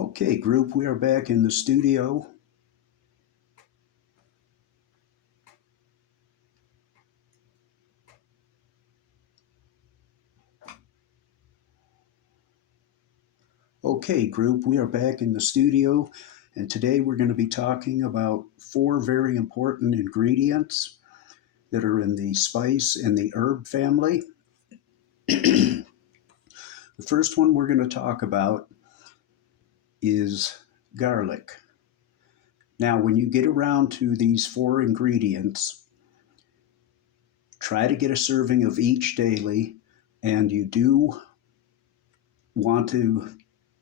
Okay, group, we are back in the studio. Okay, group, we are back in the studio, and today we're going to be talking about four very important ingredients that are in the spice and the herb family. The first one we're going to talk about is garlic. Now, when you get around to these four ingredients, try to get a serving of each daily, and you do want to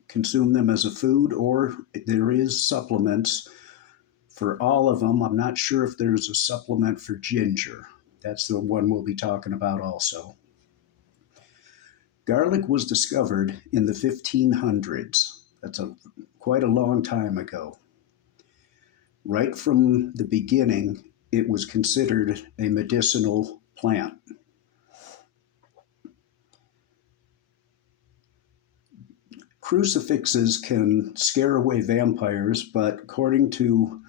consume them as a food, or there is supplements for all of them. I'm not sure if there's a supplement for ginger. That's the one we'll be talking about also. Garlic was discovered in the 1500s. That's quite a long time ago. Right from the beginning, it was considered a medicinal plant. Crucifixes can scare away vampires, but according to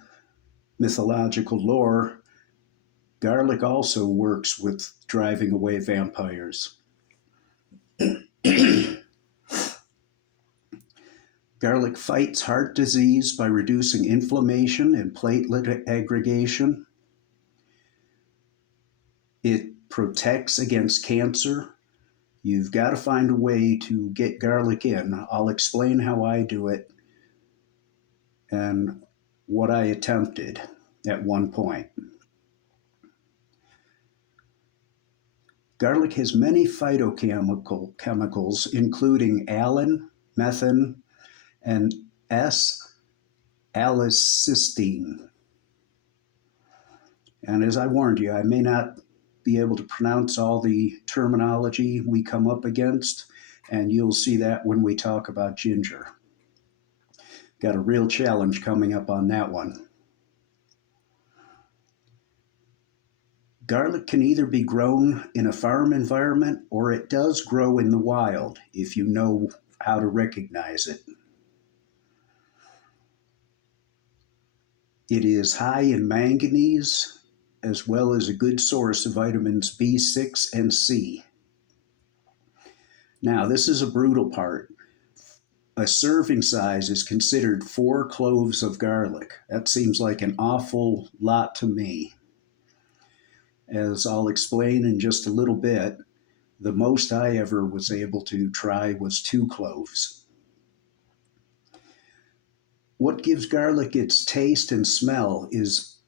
mythological lore, garlic also works with driving away vampires. Garlic fights heart disease by reducing inflammation and platelet aggregation. It protects against cancer. You've got to find a way to get garlic in. I'll explain how I do it and what I attempted at one point. Garlic has many phytochemicals, including allicin, methan, and S-allicystine. And as I warned you, I may not be able to pronounce all the terminology we come up against, and you'll see that when we talk about ginger. Got a real challenge coming up on that one. Garlic can either be grown in a farm environment or it does grow in the wild if you know how to recognize it. It is high in manganese as well as a good source of vitamins B6 and C. Now, this is a brutal part. A serving size is considered 4 cloves of garlic. That seems like an awful lot to me. As I'll explain in just a little bit, the most I ever was able to try was 2 cloves. What gives garlic its taste and smell is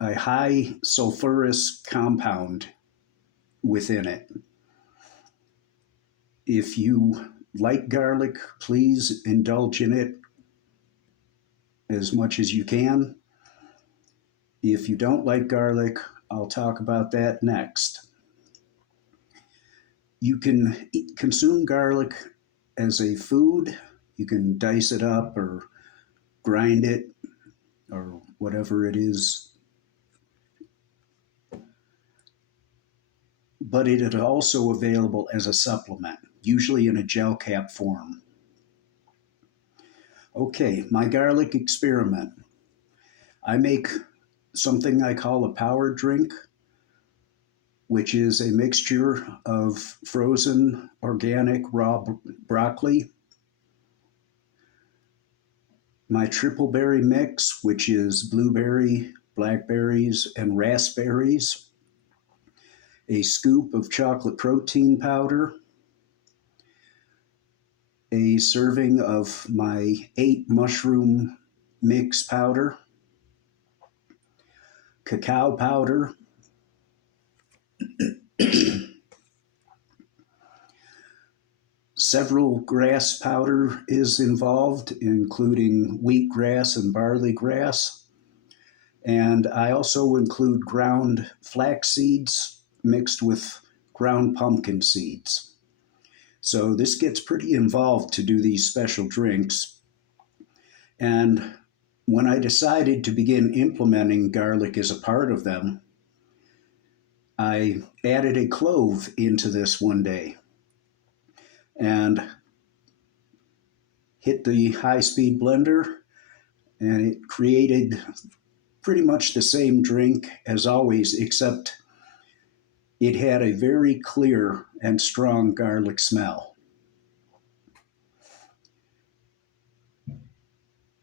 a high sulfurous compound within it. If you like garlic, please indulge in it as much as you can. If you don't like garlic, I'll talk about that next. You can consume garlic as a food. You can dice it up or grind it or whatever it is. But it is also available as a supplement, usually in a gel cap form. Okay, my garlic experiment. I make something I call a power drink, which is a mixture of frozen organic raw broccoli, my triple berry mix, which is blueberry, blackberries, and raspberries, a scoop of chocolate protein powder, a serving of my 8 mushroom mix powder, cacao powder, several grass powder is involved, including wheatgrass and barley grass. And I also include ground flax seeds mixed with ground pumpkin seeds. So this gets pretty involved to do these special drinks. And when I decided to begin implementing garlic as a part of them, I added a clove into this one day. And hit the high-speed blender, and it created pretty much the same drink as always, except it had a very clear and strong garlic smell.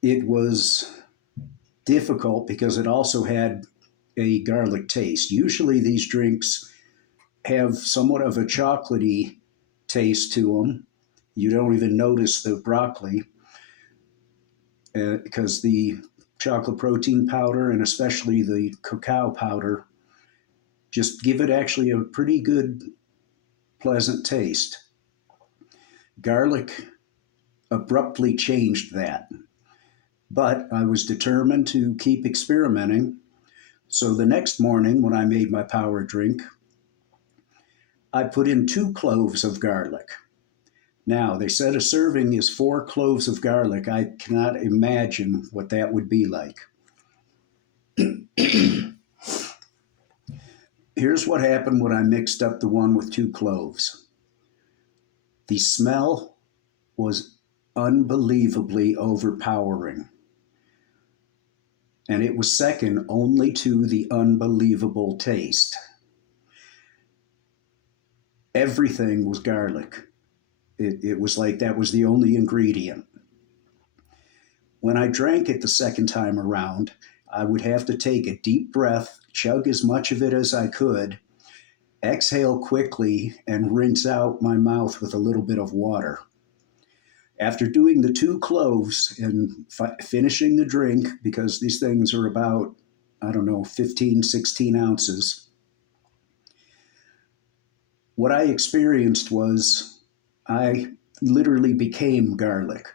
It was difficult because it also had a garlic taste. Usually, these drinks have somewhat of a chocolatey taste to them. You don't even notice the broccoli because the chocolate protein powder and especially the cacao powder just give it actually a pretty good, pleasant taste. Garlic abruptly changed that, but I was determined to keep experimenting. So the next morning, when I made my power drink, I put in 2 cloves of garlic. Now, they said a serving is 4 cloves of garlic. I cannot imagine what that would be like. Here's what happened when I mixed up the one with 2 cloves. The smell was unbelievably overpowering. And it was second only to the unbelievable taste. Everything was garlic. It was like that was the only ingredient. When I drank it the second time around, I would have to take a deep breath, chug as much of it as I could, exhale quickly, and rinse out my mouth with a little bit of water. After doing the 2 cloves and finishing the drink, because these things are about, I don't know, 15, 16 ounces, what I experienced was I literally became garlic.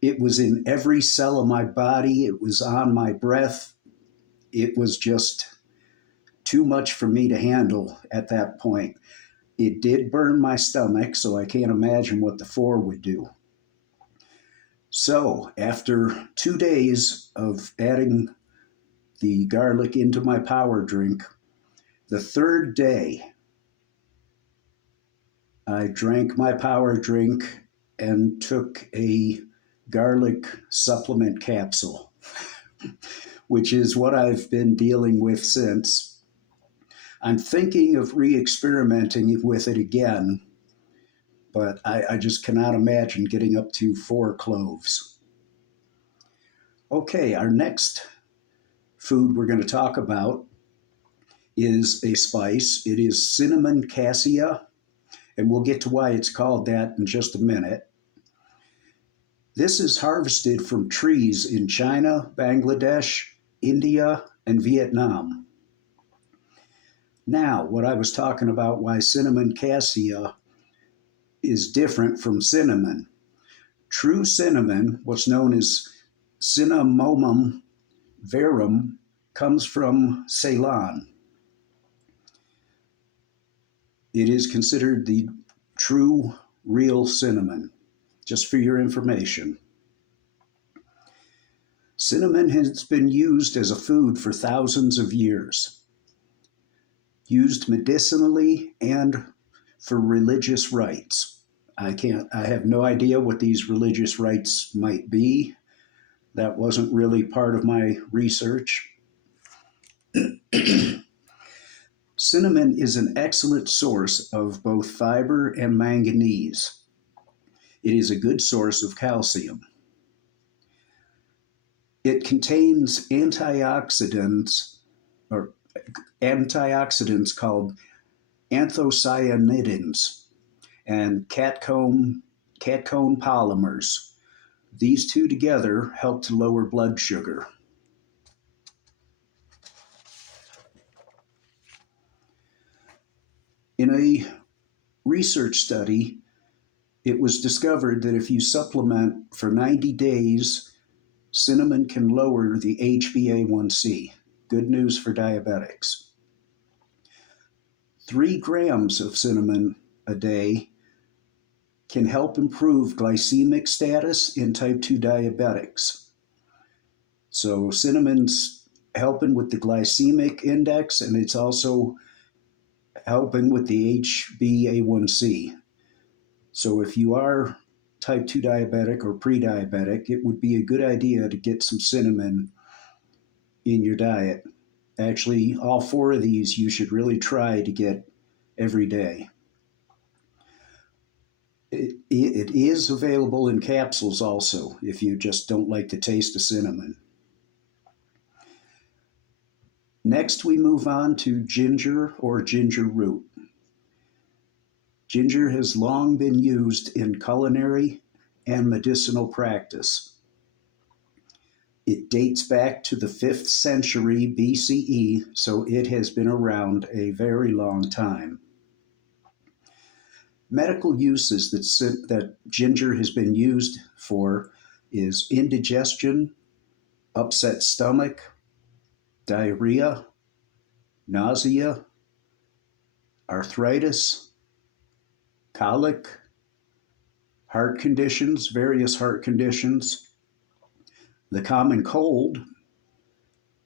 It was in every cell of my body. It was on my breath. It was just too much for me to handle at that point. It did burn my stomach, so I can't imagine what the 4 would do. So, after 2 days of adding the garlic into my power drink, the third day, I drank my power drink and took a garlic supplement capsule, which is what I've been dealing with since. I'm thinking of re-experimenting with it again, but I just cannot imagine getting up to 4 cloves. Okay, our next food we're going to talk about is a spice. It is cinnamon cassia, and we'll get to why it's called that in just a minute. This is harvested from trees in China, Bangladesh, India, and Vietnam. Now, what I was talking about, why cinnamon cassia is different from cinnamon. True cinnamon, what's known as Cinnamomum verum, comes from Ceylon. It is considered the true, real cinnamon, just for your information. Cinnamon has been used as a food for thousands of years, used medicinally and for religious rites. I have no idea what these religious rites might be. That wasn't really part of my research. Cinnamon is an excellent source of both fiber and manganese. It is a good source of calcium. It contains antioxidants called anthocyanidins and catcone polymers. These two together help to lower blood sugar. In a research study, it was discovered that if you supplement for 90 days, cinnamon can lower the HbA1c. Good news for diabetics. 3 grams of cinnamon a day can help improve glycemic status in type 2 diabetics. So cinnamon's helping with the glycemic index, and it's also helping with the HbA1c. So if you are type 2 diabetic or pre-diabetic, it would be a good idea to get some cinnamon in your diet. Actually, all four of these you should really try to get every day. It is available in capsules also if you just don't like the taste of cinnamon. Next, we move on to ginger or ginger root. Ginger has long been used in culinary and medicinal practice. It dates back to the 5th century BCE, so it has been around a very long time. Medical uses that ginger has been used for is indigestion, upset stomach, diarrhea, nausea, arthritis, colic, heart conditions, various heart conditions, the common cold,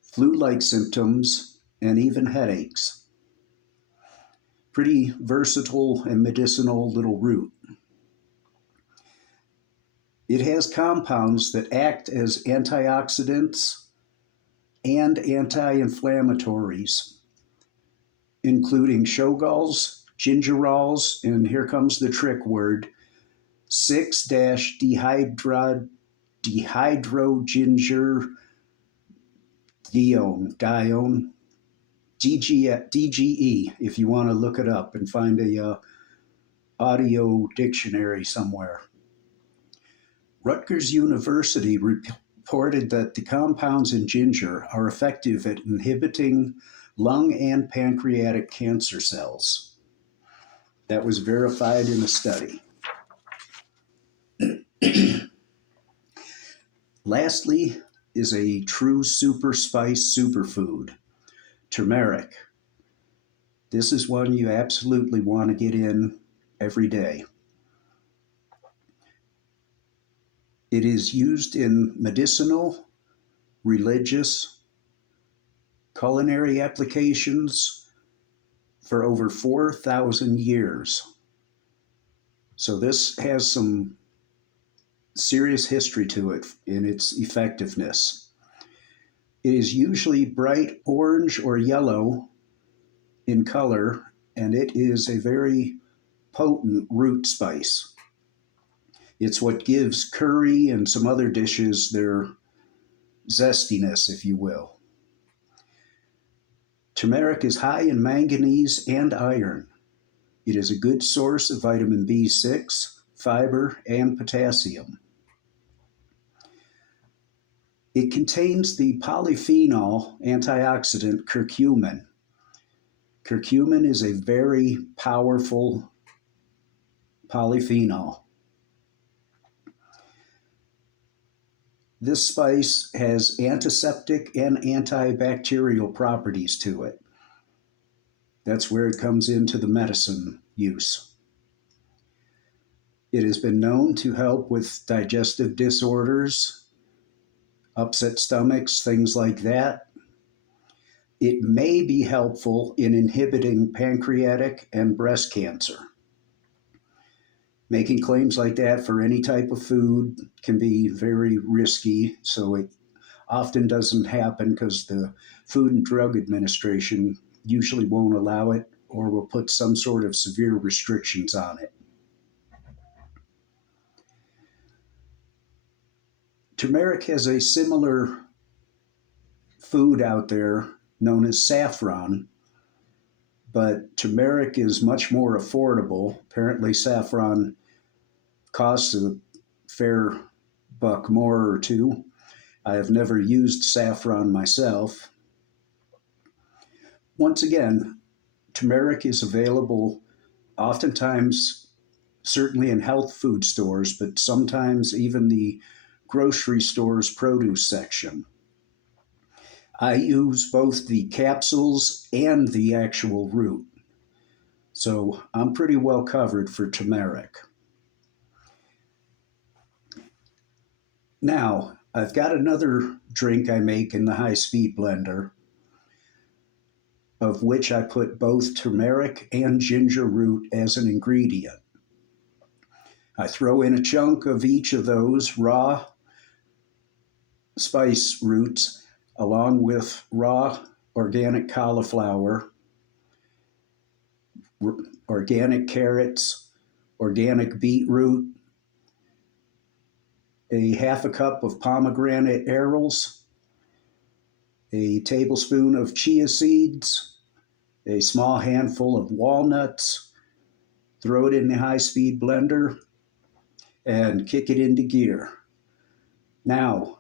flu-like symptoms, and even headaches. Pretty versatile and medicinal little root. It has compounds that act as antioxidants and anti-inflammatories, including shogalls, gingerols, and here comes the trick word, 6-dehydroginger dione, DGE, if you want to look it up and find a audio dictionary somewhere. Rutgers University reported that the compounds in ginger are effective at inhibiting lung and pancreatic cancer cells. That was verified in a study. Lastly is a true super spice superfood, turmeric. This is one you absolutely want to get in every day. It is used in medicinal, religious, culinary applications for over 4,000 years. So this has some serious history to it in its effectiveness. It is usually bright orange or yellow in color, and it is a very potent root spice. It's what gives curry and some other dishes their zestiness, if you will. Turmeric is high in manganese and iron. It is a good source of vitamin B6, fiber, and potassium. It contains the polyphenol antioxidant curcumin. Curcumin is a very powerful polyphenol. This spice has antiseptic and antibacterial properties to it. That's where it comes into the medicine use. It has been known to help with digestive disorders, upset stomachs, things like that. It may be helpful in inhibiting pancreatic and breast cancer. Making claims like that for any type of food can be very risky, so it often doesn't happen because the Food and Drug Administration usually won't allow it or will put some sort of severe restrictions on it. Turmeric has a similar food out there known as saffron, but turmeric is much more affordable. Apparently, saffron costs a fair buck more or two. I have never used saffron myself. Once again, turmeric is available oftentimes, certainly in health food stores, but sometimes even the grocery store's produce section. I use both the capsules and the actual root. So I'm pretty well covered for turmeric. Now, I've got another drink I make in the high-speed blender, of which I put both turmeric and ginger root as an ingredient. I throw in a chunk of each of those raw spice roots along with raw organic cauliflower, organic carrots, organic beetroot, a half a cup of pomegranate arils, a tablespoon of chia seeds, a small handful of walnuts. Throw it in the high-speed blender and kick it into gear. Now,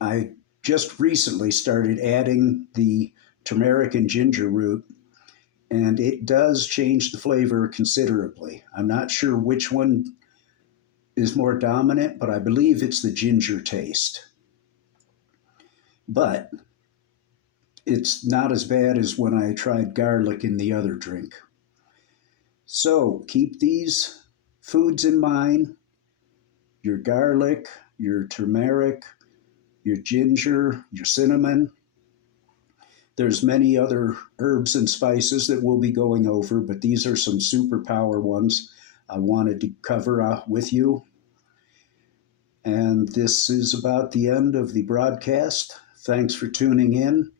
I just recently started adding the turmeric and ginger root, and it does change the flavor considerably. I'm not sure which one is more dominant, but I believe it's the ginger taste. But it's not as bad as when I tried garlic in the other drink. So keep these foods in mind: your garlic, your turmeric, your ginger, your cinnamon. There's many other herbs and spices that we'll be going over, but these are some superpower ones I wanted to cover with you. And this is about the end of the broadcast. Thanks for tuning in.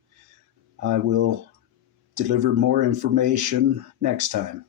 I will deliver more information next time.